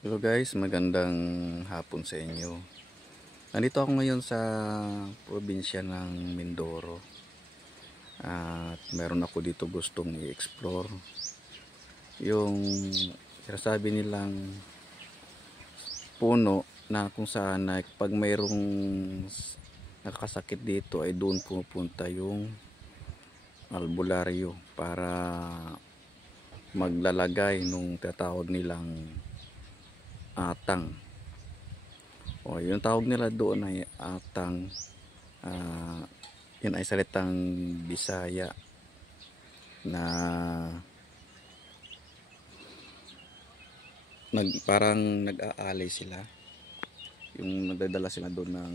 Hello guys, magandang hapon sa inyo. Nandito ako ngayon sa probinsya ng Mindoro. At meron ako dito gustong i-explore. Yung sinasabi nilang puno na kung saan na pag mayroong nakakasakit dito ay doon pupunta yung albularyo para maglalagay nung tatawag nilang atang. O, yung tawag nila doon ay atang. uh, Yun ay salitang Bisaya na parang nag-aalay sila, yung nagdadala sila doon ng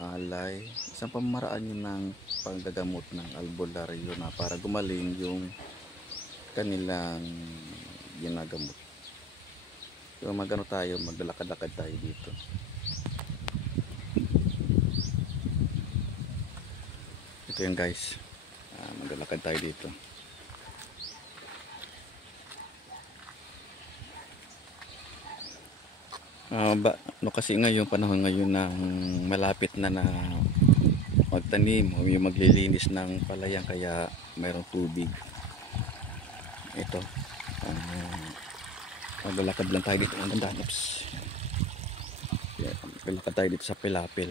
alay. Isang pamamaraan yun ng paggagamot ng albularyo na para gumaling yung kanilang ginagamot. Yung magano tayo, maglalakad-lakad tayo dito. Ito yan guys, maglalakad tayo dito. Kasi ngayon, panahon ngayon ng malapit na magtanim o yung maglilinis ng palayan, kaya mayroong tubig. Ito, maglalakad lang tayo dito. Ang ganda, maglalakad tayo dito sa Pilapil.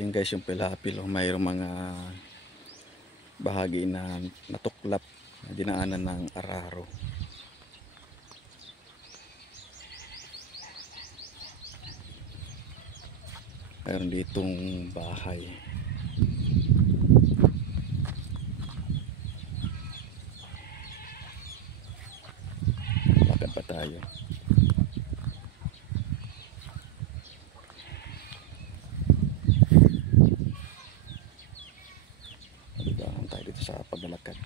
Yan guys, yung Pilapil, mayroong mga bahagi na natuklap na dinaanan ng araro. Mayroon ditong bahay. Lakad pa tayo. Magdaan tayo dito sa paglalakad.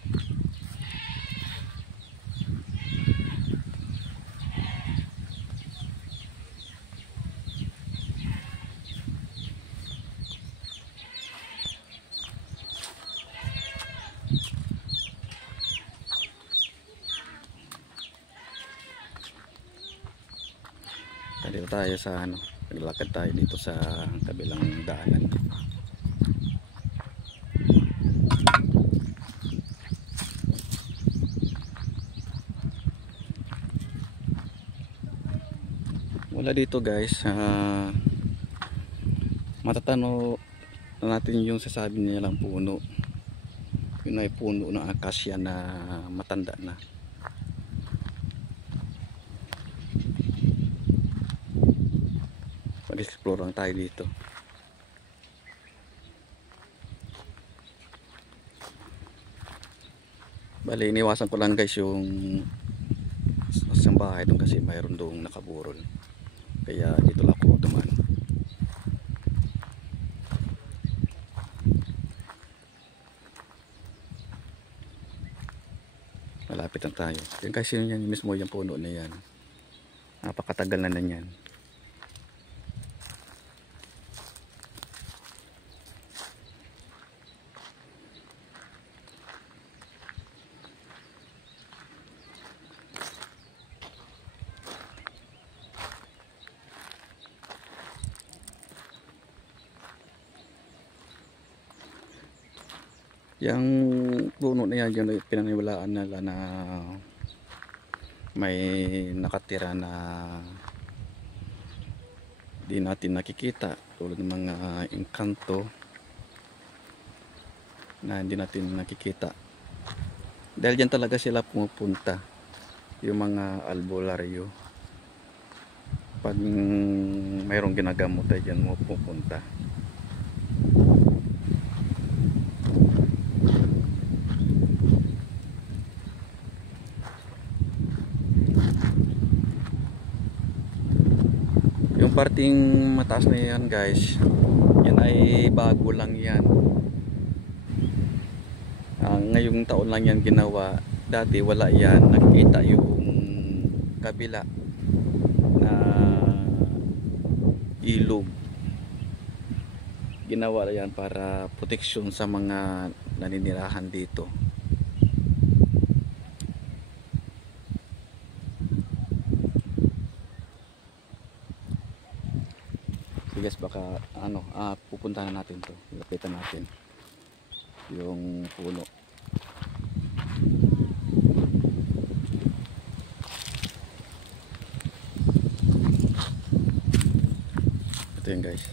Dito tayo sa naglalakad tayo dito sa kabilang daanan. Mula dito guys, matatanaw na natin yung sasabi nilang puno. Yun ay puno ng akasya na matanda na. Mag-explore lang tayo dito. Bali, iniwasan ko lang guys yung isang bahay doon kasi mayroon doong nakaburol. Kaya dito lang ako dumaan. Malapit lang tayo. Yan guys, yun yan mismo yung puno na yan. Napakatagal na yan. Yang puno na yan, yung pinaniwalaan nila na may nakatira na di natin nakikita, tulad ng mga engkanto na hindi natin nakikita. Dahil dyan talaga sila pumupunta, yung mga albularyo. Pag mayroong ginagamot ay dyan mo pupunta. Yung parting mataas na yan guys, yan ay bago lang yan. Ngayong taon lang yan ginawa. Dati wala yan. Nakita yung kabila na ilog. Ginawa yan para proteksyon sa mga naninirahan dito. baka ano, pupuntahan natin to, lapitan natin yung puno. Ito yun guys.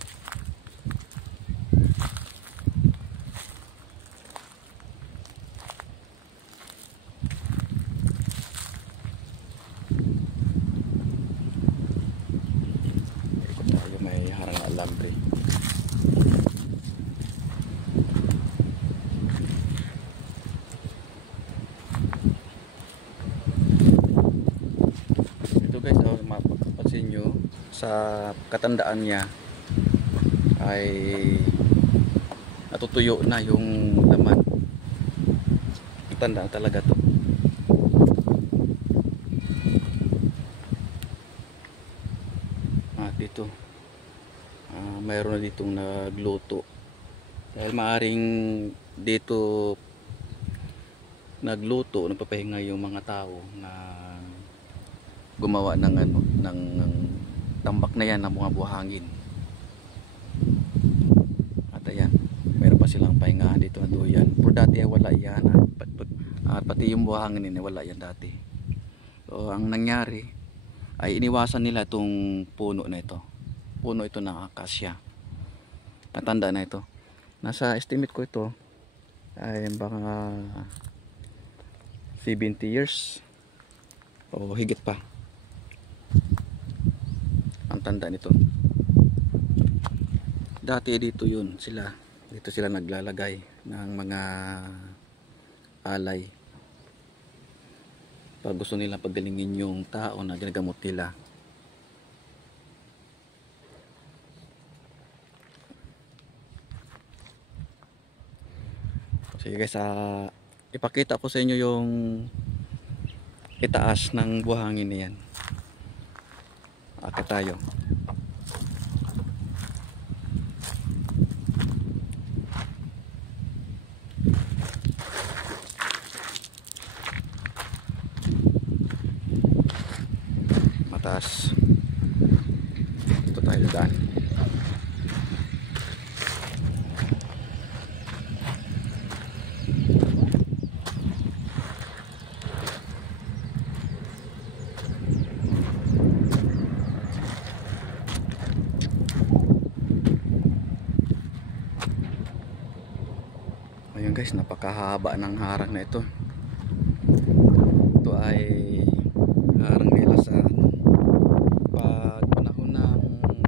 Ikot tayo, may harang na alambre. Ito guys, mapapansin nyo sa katandaan niya ay natutuyo na yung laman. Tanda talaga to. Dito mayroon na ditong nagluto, dahil maaring dito nagluto, nagpapahinga yung mga tao na gumawa ng ano, ng tambak na yan ng mga buhangin. At ayan, meron pa silang pahinga dito na duyan. Pero dati ay wala yan, pati yung buhangin nila wala yan dati. So ang nangyari ay iniwasan nila itong puno na ito. Puno ito ng akasya. Matanda na ito. Nasa estimate ko ito ay baka 70 years o higit pa. Ang tanda nito. Dati dito yun sila. Dito sila naglalagay ng mga alay. Pag gusto nila pagalingin yung tao na ginagamot nila. Sige guys, ipakita ko sa inyo yung itaas ng buhangin niyan. Akit tayo. Mataas. Ito tayo daan. Ayun guys, napakahaba ng harang na ito. Ito ay harang nila sa ano, pag panahon ng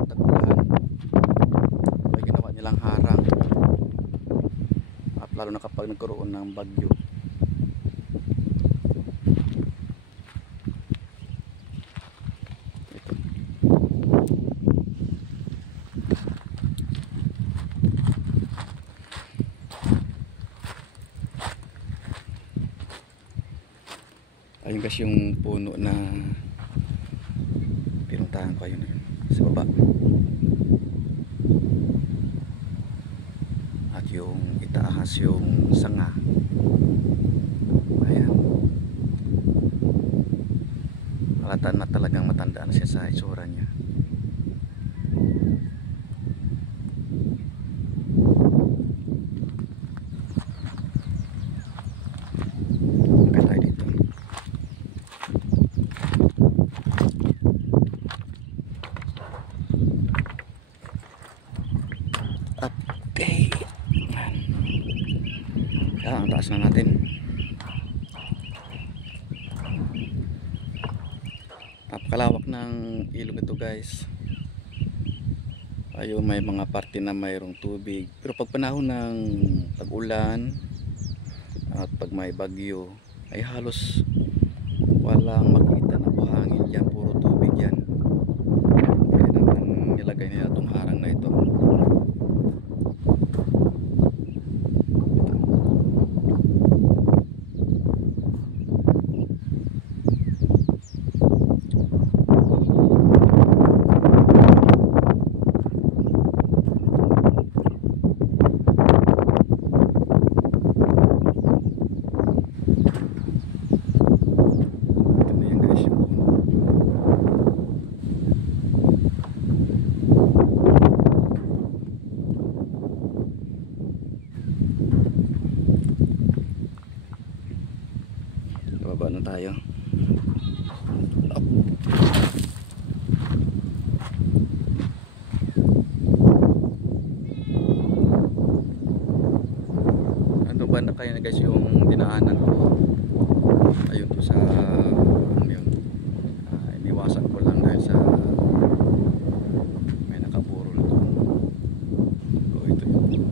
tag-ulan ay ginawa nilang harang, at lalo na kapag nagkaroon ng bagyo. Ayun guys yung puno na pinuntahan ko, ayun sa baba. At yung itaas yung sanga. Ayan. Halata na talagang matanda na siya sa itsura niya. Okay. Yan, ang taas na natin. Napakalawak ng ilog ito guys. Ayun, may mga parte na mayroong tubig. Pero pag panahon ng tag-ulan at pag may bagyo ay halos walang makita na buhangin dyan. Puro tubig yan. Kaya naman nilagay nila itong harang na ito. muna tayo. Ano ba na kayo na guys yung dinaanan ko? Ayun to sa ano yun, iniwasan ko lang dahil sa may nakaburol doon. So ito yun.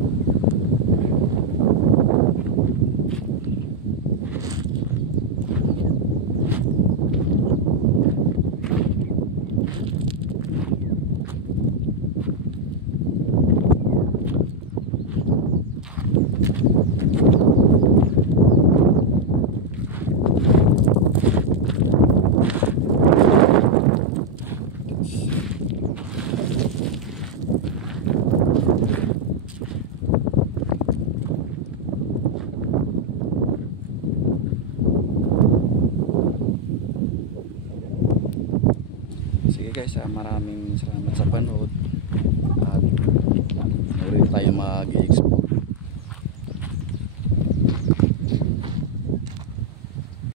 Sige guys, maraming salamat sa panood at muli tayo mag-i-explore.